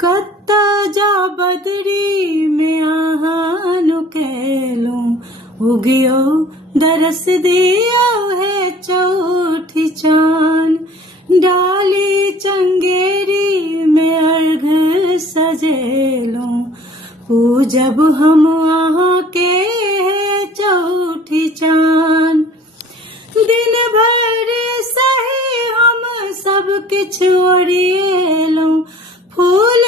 कत्ता जा बदरी में आहानु कैलूं उगियो दरस दियो है चौठी चान। डाली चंगेरी में अर्घ सजेलूं पूजब हम आहाँ के है चौठी चान। दिन भर सही हम सब किछ ओरिएलूं फूल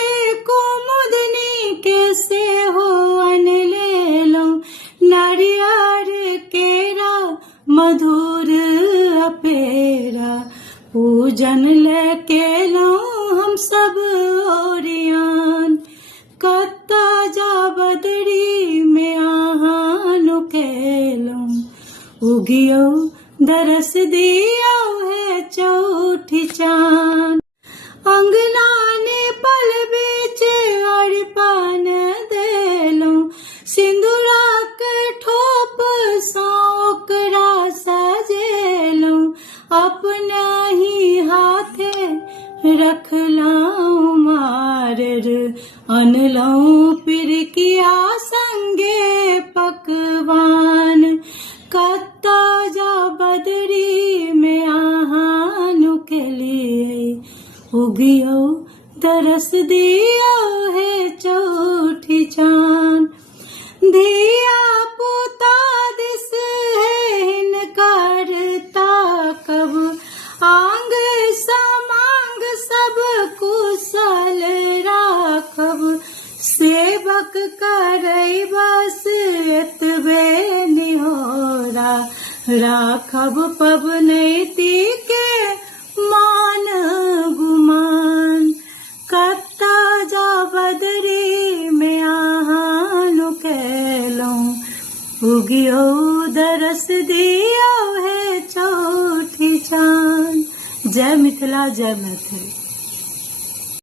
कुमुदनी के से हो अन लेलूं। नारियर केरा मधुर अपेरा पूजन ले केलूं हम सब ओरियान। कत्ता जा बदरी में आहानु कैलूं उगियो दरस दियो है चौठी चान। अंगना ने पल बीच अड़पान देलूं सिंदूरा के ठोप सौकरा सजेलूं। अपना ही हाथे रखलाऊं मारर अनलऊं पिरकिया संगे पकवान। कत्ता जा बदरी में आहानु के लिए उगियो दरस दियो है चौठी चान। धिया पुता दिस है हिनकर ताकब आंग समांग सब कुशल राखब। सेवक करई बस एतबे निहोरा राखब पबनैती के मान गुमान। कत्ता जा बदरी में आहानु कैलूं उगियो दरस दियो है चौठी चान। जय मिथिला जय मैथिली।